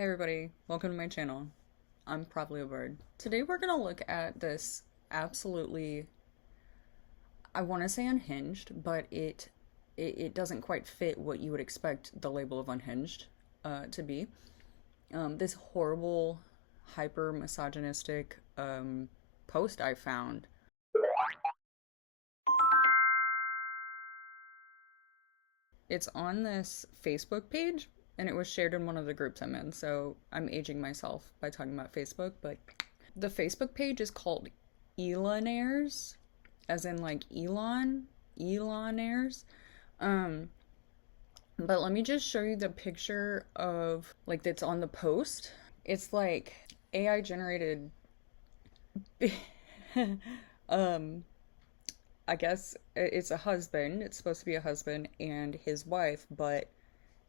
Hey everybody, welcome to my channel. I'm probably a bird. Today we're gonna look at this absolutely, I want to say unhinged, but it doesn't quite fit what you would expect the label of unhinged to be. This horrible, hyper misogynistic post I found. It's on this Facebook page and it was shared in one of the groups I'm in, so I'm aging myself by talking about Facebook, but the Facebook page is called Elonaires, as in like Elonaires. Um, but let me just show you the picture of like that's on the post. It's like AI generated um I guess it's a husband. It's supposed to be a husband and his wife, but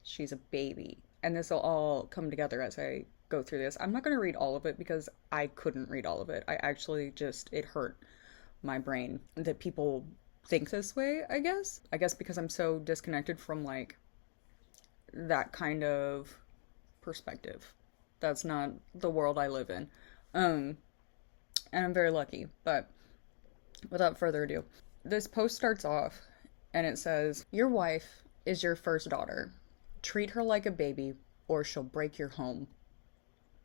she's a baby. And this will all come together as I go through this. I'm not going to read all of it because I couldn't read all of it. I actually just, it hurt my brain that people think this way, I guess. I guess because I'm so disconnected from like that kind of perspective. That's not the world I live in. And I'm very lucky. But without further ado, this post starts off and it says, "Your wife is your first daughter. Treat her like a baby or she'll break your home."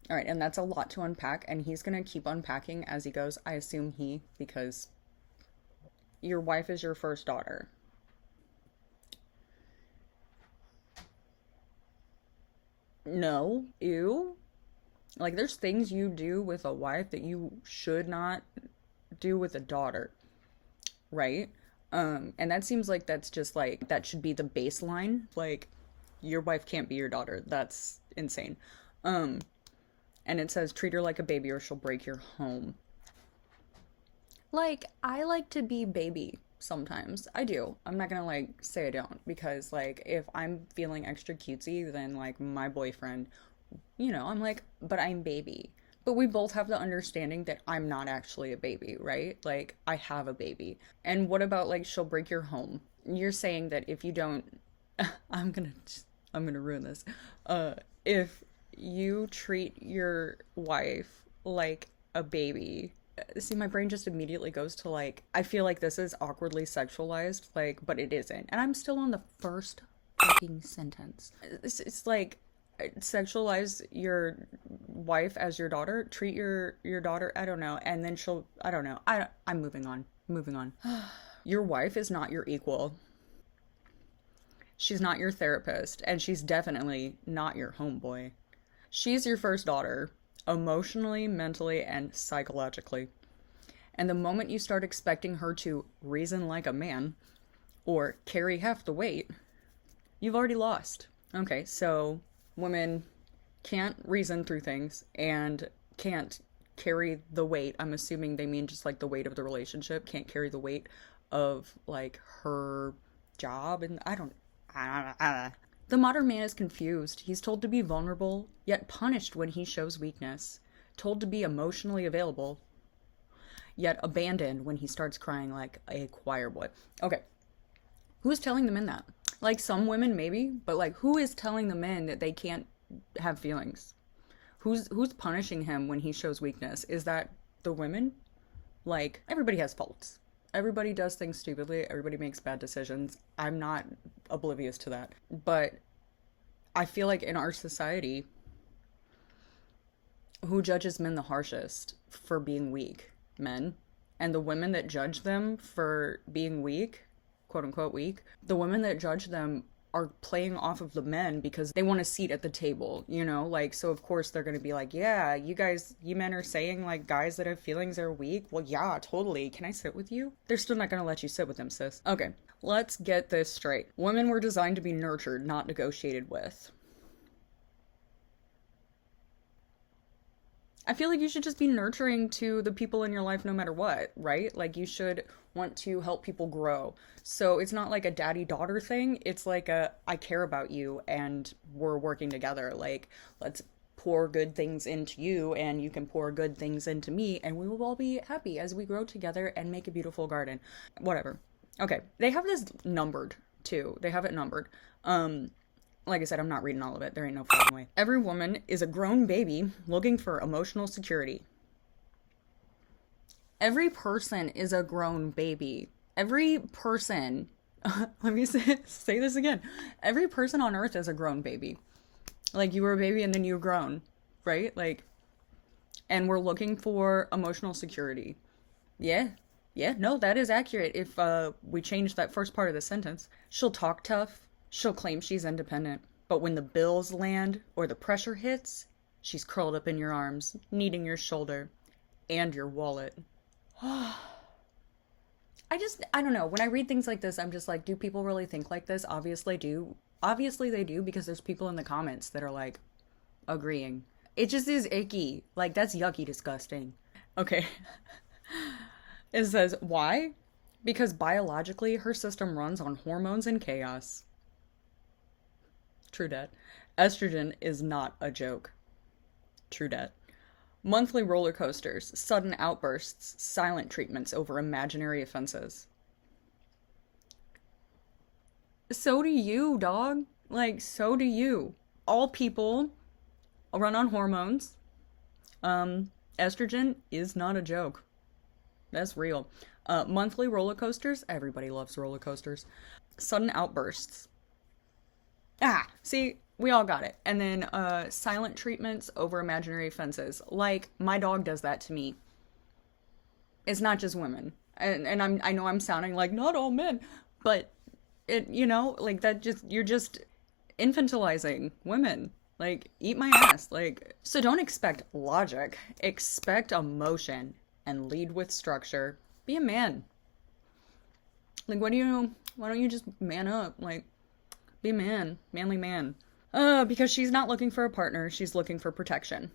All right, and that's a lot to unpack, and he's going to keep unpacking as he goes. I assume he, because your wife is your first daughter. No, ew. Like, there's things you do with a wife that you should not do with a daughter, right? And that seems like that's just like, that should be the baseline. Like, your wife can't be your daughter. That's insane. And it says, "Treat her like a baby or she'll break your home." Like, I like to be baby sometimes. I do. I'm not gonna like say I don't, because like if I'm feeling extra cutesy, then like my boyfriend, I'm like, but I'm baby. But we both have the understanding that I'm not actually a baby, right? Like, I have a baby. And what about like she'll break your home? You're saying that if you don't, I'm gonna, I'm gonna ruin this. If you treat your wife like a baby, see, my brain just immediately goes to like, I feel like this is awkwardly sexualized, like, but it isn't. And I'm still on the first fucking sentence. It's like, sexualize your wife as your daughter, treat your daughter, I don't know, and then she'll, I don't know. I'm moving on. Your wife is not your equal. She's not your therapist, and she's definitely not your homeboy. She's your first daughter, emotionally, mentally, and psychologically. And the moment you start expecting her to reason like a man or carry half the weight, you've already lost. Okay, so women can't reason through things and can't carry the weight. I'm assuming they mean just like the weight of the relationship, can't carry the weight of like her job, and I don't. The modern man is confused. He's told to be vulnerable, yet punished when he shows weakness. Told to be emotionally available, yet abandoned when he starts crying like a choir boy. Okay, who's telling the men that? Like, some women maybe, but like, who is telling the men that they can't have feelings? Who's punishing him when he shows weakness? Is that the women? Like, everybody has faults. Everybody does things stupidly. Everybody makes bad decisions. I'm not oblivious to that. But I feel like in our society, who judges men the harshest for being weak? Men. And the women that judge them for being weak, quote unquote weak, the women that judge them are playing off of the men because they want a seat at the table, like, so of course they're gonna be like, yeah, you men are saying like guys that have feelings are weak. Well, yeah, totally. Can I sit with you? They're still not gonna let you sit with them, sis. Okay, let's get this straight. Women were designed to be nurtured, not negotiated with. I feel like you should just be nurturing to the people in your life no matter what, right? Like, you should want to help people grow. So it's not like a daddy-daughter thing. It's like a, I care about you and we're working together. Like, let's pour good things into you and you can pour good things into me and we will all be happy as we grow together and make a beautiful garden. Whatever. Okay, they have this numbered too. They have it numbered. Like I said, I'm not reading all of it. There ain't no fucking way. Every woman is a grown baby looking for emotional security. Every person is a grown baby. Every person, let me say this again. Every person on earth is a grown baby. Like, you were a baby and then you've grown, right? Like, and we're looking for emotional security. Yeah, no, that is accurate if we change that first part of the sentence. She'll talk tough. She'll claim she's independent. But when the bills land or the pressure hits, she's curled up in your arms, needing your shoulder and your wallet. I don't know. When I read things like this, I'm just like, do people really think like this? Obviously they do, because there's people in the comments that are like agreeing. It just is icky. Like, that's yucky disgusting. Okay. It says, why? Because biologically, her system runs on hormones and chaos. True dat. Estrogen is not a joke. True dat. Monthly roller coasters, sudden outbursts, silent treatments over imaginary offenses. So do you, dog. Like, so do you. All people run on hormones. Estrogen is not a joke. That's real. Monthly roller coasters. Everybody loves roller coasters. Sudden outbursts. See, we all got it. And then silent treatments over imaginary offenses. Like, my dog does that to me. It's not just women. And I know I'm sounding like not all men, but it, like, that you're just infantilizing women. Like, eat my ass. Like, so don't expect logic. Expect emotion and lead with structure. Be a man. Like, why don't you just man up? Like, be a man. Manly man. Because she's not looking for a partner. She's looking for protection.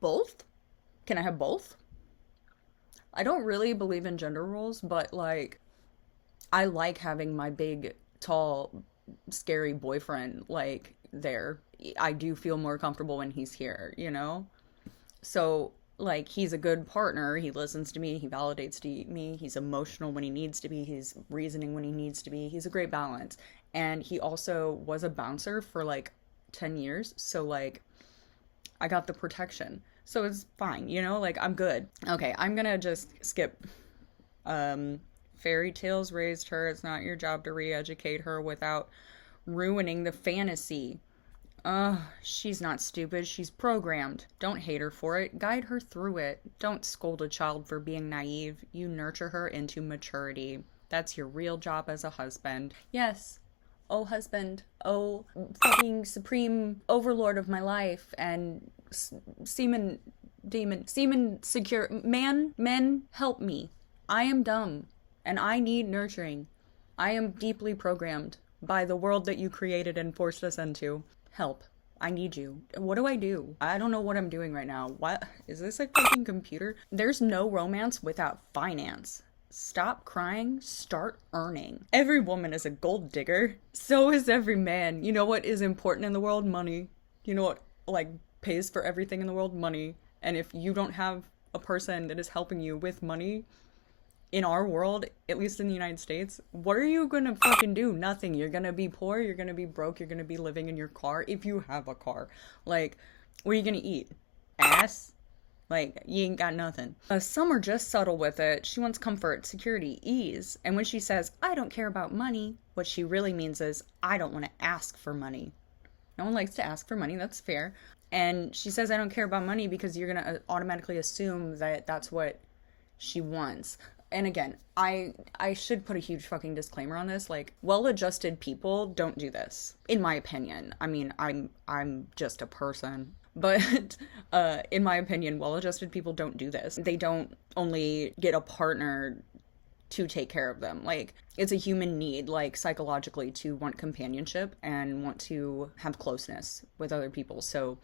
Both? Can I have both? I don't really believe in gender roles, but, like, I like having my big, tall, scary boyfriend, like, there. I do feel more comfortable when he's here, So, like, he's a good partner. He listens to me. He validates me. He's emotional when he needs to be. He's reasoning when he needs to be. He's a great balance. And he also was a bouncer for, like, 10 years. So, like, I got the protection. So it's fine, like, I'm good. Okay, I'm gonna just skip. Fairy tales raised her. It's not your job to re-educate her without ruining the fantasy. She's not stupid. She's programmed. Don't hate her for it. Guide her through it. Don't scold a child for being naive. You nurture her into maturity. That's your real job as a husband. Yes. Oh, husband. Oh, fucking supreme overlord of my life and semen secure. Men, help me. I am dumb and I need nurturing. I am deeply programmed by the world that you created and forced us into. Help. I need you. What do? I don't know what I'm doing right now. What? Is this a fucking computer? There's no romance without finance. Stop crying. Start earning. Every woman is a gold digger. So is every man. You know what is important in the world? Money. You know what, like, pays for everything in the world? Money. And if you don't have a person that is helping you with money in our world, at least in the United States, what are you gonna fucking do? Nothing. You're gonna be poor, you're gonna be broke, you're gonna be living in your car, if you have a car. Like, what are you gonna eat? Ass? Like, you ain't got nothing. Some are just subtle with it. She wants comfort, security, ease. And when she says, I don't care about money, what she really means is, I don't want to ask for money. No one likes to ask for money, that's fair. And she says, I don't care about money because you're gonna automatically assume that that's what she wants. And again, I should put a huge fucking disclaimer on this. Like, well-adjusted people don't do this, in my opinion. I mean, I'm just a person. But in my opinion, well-adjusted people don't do this. They don't only get a partner to take care of them. Like, it's a human need, like, psychologically, to want companionship and want to have closeness with other people. So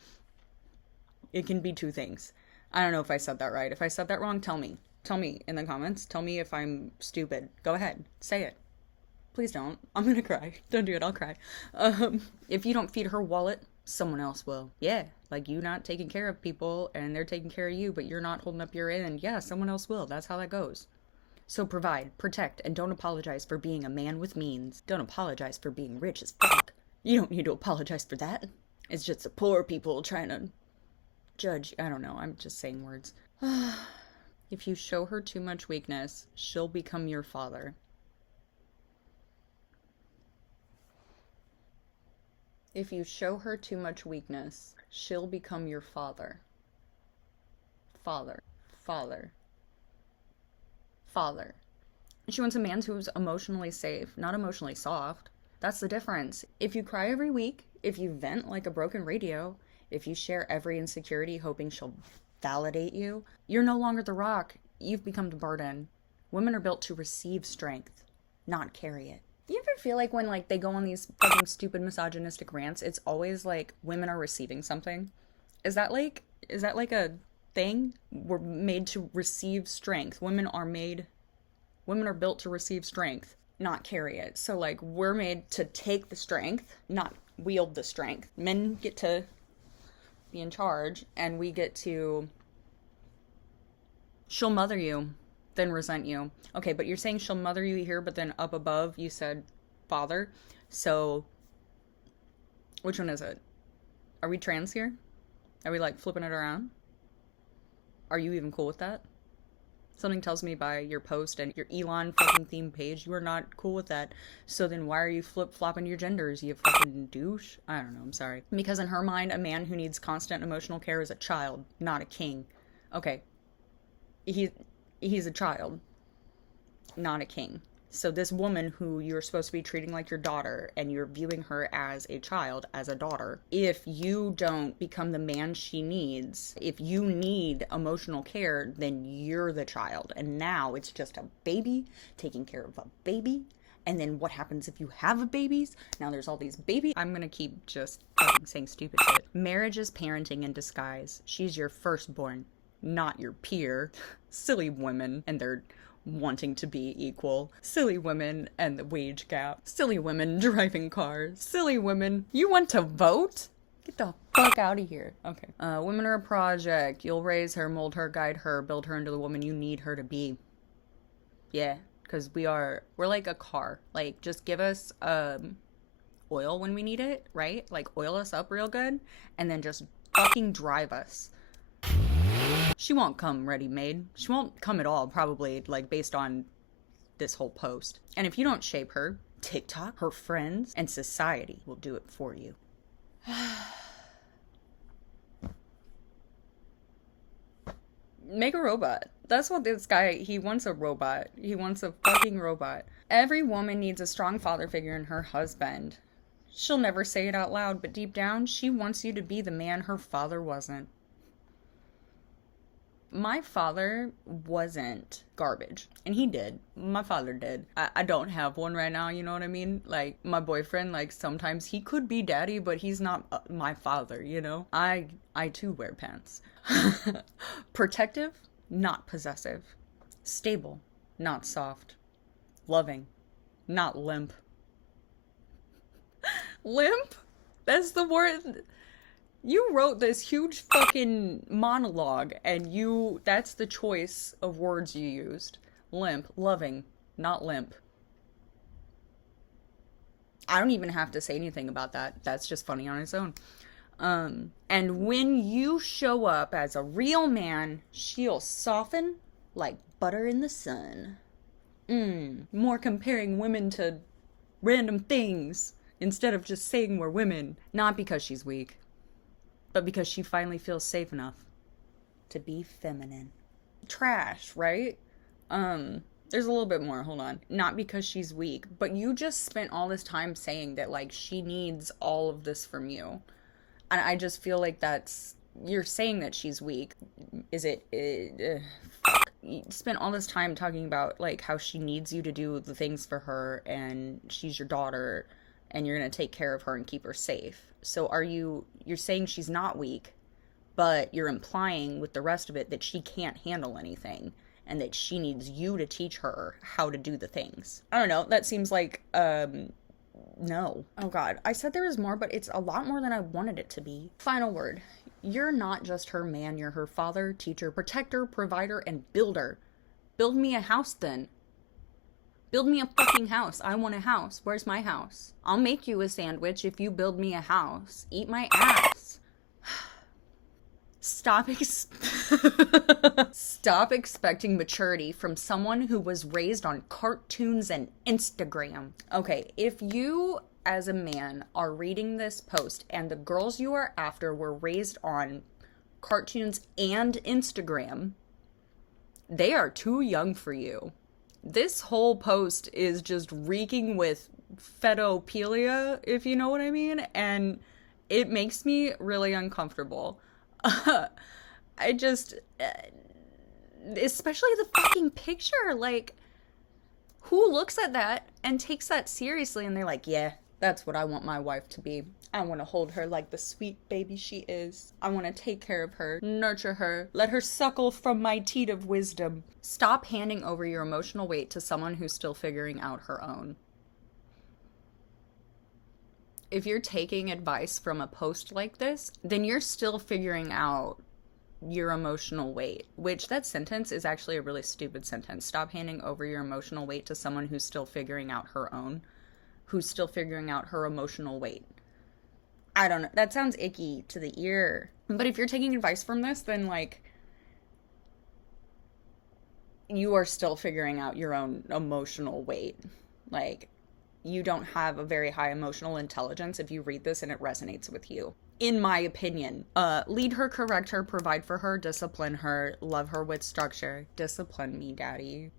it can be two things. I don't know if I said that right. If I said that wrong, tell me. Tell me in the comments. Tell me if I'm stupid. Go ahead. Say it. Please don't. I'm gonna cry. Don't do it. I'll cry. If you don't feed her wallet, someone else will. Yeah. Like, you not taking care of people and they're taking care of you, but you're not holding up your end. Yeah, someone else will. That's how that goes. So provide, protect, and don't apologize for being a man with means. Don't apologize for being rich as fuck. You don't need to apologize for that. It's just the poor people trying to judge. I don't know, I'm just saying words. If you show her too much weakness, she'll become your father. If you show her too much weakness, she'll become your father. Father. Father. Father. She wants a man who's emotionally safe, not emotionally soft. That's the difference. If you cry every week, if you vent like a broken radio, if you share every insecurity hoping she'll validate you, you're no longer the rock. You've become the burden. Women are built to receive strength, not carry it. You ever feel like when they go on these fucking stupid misogynistic rants, it's always like women are receiving something? Is that like a thing? We're made to receive strength. Women are built to receive strength, not carry it. So we're made to take the strength, not wield the strength. Men get to be in charge, and we get to, she'll mother you, then resent you. Okay, but you're saying she'll mother you here, but then up above you said father. So which one is it? Are we trans here? Are we flipping it around? Are you even cool with that? Something tells me by your post and your Elon fucking theme page, you are not cool with that. So then why are you flip-flopping your genders, you fucking douche? I don't know, I'm sorry. Because in her mind, a man who needs constant emotional care is a child, not a king. Okay. He's a child, not a king. So this woman who you're supposed to be treating like your daughter, and you're viewing her as a child, as a daughter, if you don't become the man she needs, if you need emotional care, then you're the child. And now it's just a baby taking care of a baby. And then what happens if you have babies? Now there's all these babies. I'm gonna keep just saying stupid shit. Marriage is parenting in disguise. She's your firstborn, not your peer. Silly women and their wanting to be equal. Silly women and the wage gap. Silly women driving cars. Silly women. You want to vote? Get the fuck out of here. Okay. Women are a project. You'll raise her, mold her, guide her, build her into the woman you need her to be. Yeah, because we're like a car. Just give us oil when we need it, right? Oil us up real good, and then just fucking drive us. She won't come ready-made. She won't come at all, probably, based on this whole post. And if you don't shape her, TikTok, her friends, and society will do it for you. Make a robot. That's what this guy, he wants a robot. He wants a fucking robot. Every woman needs a strong father figure in her husband. She'll never say it out loud, but deep down, she wants you to be the man her father wasn't. My father wasn't garbage, and he did. My father did. I don't have one right now, you know what I mean? My boyfriend, sometimes he could be daddy, but he's not my father, you know? I too wear pants. Protective, not possessive. Stable, not soft. Loving, not limp. Limp? That's the word. You wrote this huge fucking monologue, and that's the choice of words you used. Limp. Loving. Not limp. I don't even have to say anything about that. That's just funny on its own. And when you show up as a real man, she'll soften like butter in the sun. More comparing women to random things instead of just saying we're women. Not because she's weak, but because she finally feels safe enough to be feminine. Trash, right? There's a little bit more, hold on. Not because she's weak, but you just spent all this time saying that, she needs all of this from you. And I just feel like you're saying that she's weak. Is it, you spent all this time talking about, how she needs you to do the things for her, and she's your daughter, and you're gonna take care of her and keep her safe. So you're saying she's not weak, but you're implying with the rest of it that she can't handle anything and that she needs you to teach her how to do the things. I don't know, that seems like, no. Oh god, I said there was more, but it's a lot more than I wanted it to be. Final word. You're not just her man, you're her father, teacher, protector, provider, and builder. Build me a house then. Build me a fucking house. I want a house. Where's my house? I'll make you a sandwich if you build me a house. Eat my ass. Stop expecting maturity from someone who was raised on cartoons and Instagram. Okay, if you as a man are reading this post and the girls you are after were raised on cartoons and Instagram, they are too young for you. This whole post is just reeking with pedophilia, if you know what I mean, and it makes me really uncomfortable. I just, especially the fucking picture, like, who looks at that and takes that seriously and they're like, yeah, that's what I want my wife to be. I want to hold her like the sweet baby she is. I want to take care of her, nurture her, let her suckle from my teat of wisdom. Stop handing over your emotional weight to someone who's still figuring out her own. If you're taking advice from a post like this, then you're still figuring out your emotional weight, which that sentence is actually a really stupid sentence. Stop handing over your emotional weight to someone who's still figuring out her own, who's still figuring out her emotional weight. I don't know. That sounds icky to the ear. But if you're taking advice from this, then, like, you are still figuring out your own emotional weight. Like, you don't have a very high emotional intelligence if you read this and it resonates with you. In my opinion. Lead her, correct her, provide for her, discipline her, love her with structure. Discipline me, daddy.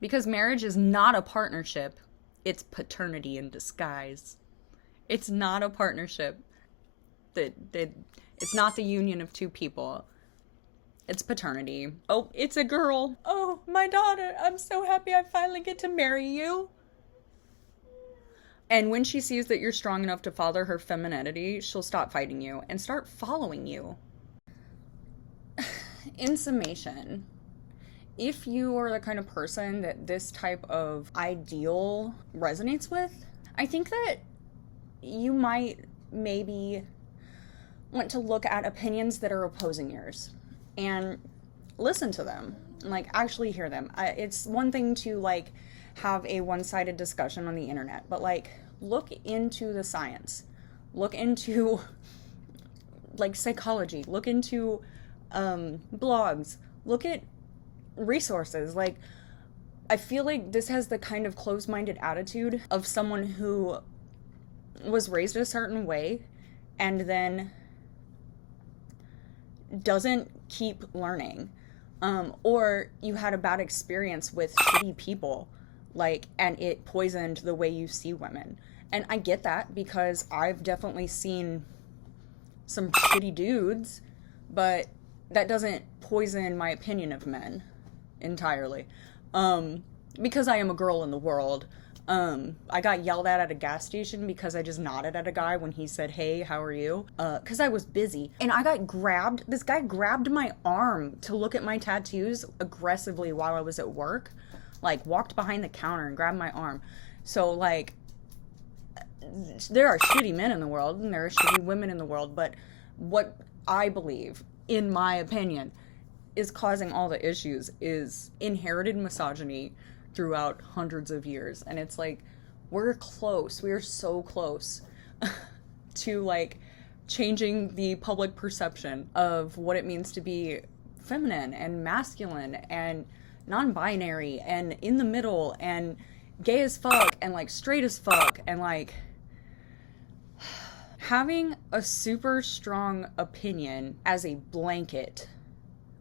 Because marriage is not a partnership. It's paternity in disguise. It's not a partnership. It's not the union of two people. It's paternity. Oh, it's a girl. Oh, my daughter. I'm so happy I finally get to marry you. And when she sees that you're strong enough to father her femininity, she'll stop fighting you and start following you. In summation, if you are the kind of person that this type of ideal resonates with, I think that you might maybe want to look at opinions that are opposing yours and listen to them, like actually hear them. It's one thing to like have a one-sided discussion on the internet, but like look into the science, look into like psychology, look into blogs, look at resources. Like, I feel like this has the kind of closed-minded attitude of someone who was raised a certain way and then doesn't keep learning, or you had a bad experience with shitty people, like, and it poisoned the way you see women. And I get that because I've definitely seen some shitty dudes, but that doesn't poison my opinion of men entirely. Because I am a girl in the world. I got yelled at a gas station because I just nodded at a guy when he said, hey, how are you? Because I was busy. And I got grabbed. This guy grabbed my arm to look at my tattoos aggressively while I was at work. Like, walked behind the counter and grabbed my arm. So, like, there are shitty men in the world and there are shitty women in the world. But what I believe, in my opinion, is causing all the issues is inherited misogyny throughout hundreds of years. And it's like, we're close. We are so close to, like, changing the public perception of what it means to be feminine and masculine and non-binary and in the middle and gay as fuck and, like, straight as fuck. And, like, having a super strong opinion as a blanket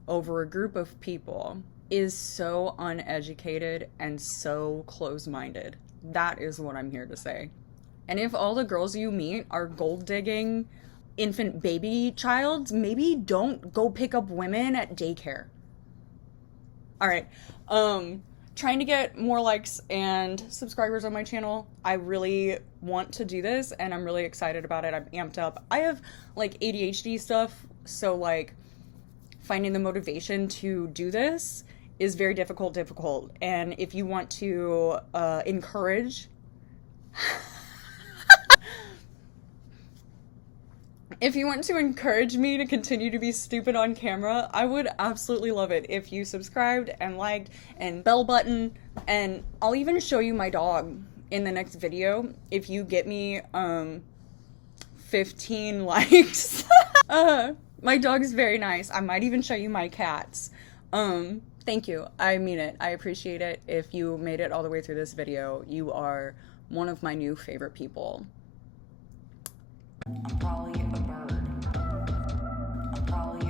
over a group of people is so uneducated and so close-minded. That is what I'm here to say. And if all the girls you meet are gold-digging infant baby childs, maybe don't go pick up women at daycare. Alright, trying to get more likes and subscribers on my channel. I really want to do this, and I'm really excited about it. I'm amped up. I have, like, ADHD stuff, so, like, finding the motivation to do this is very difficult. And if you want to encourage If you want to encourage me to continue to be stupid on camera, I would absolutely love it if you subscribed and liked and bell button, and I'll even show you my dog in the next video if you get me 15 likes. My dog is very nice. I might even show you my cats. Thank you. I mean it. I appreciate it. If you made it all the way through this video, you are one of my new favorite people. I'm probably a bird. I'm probably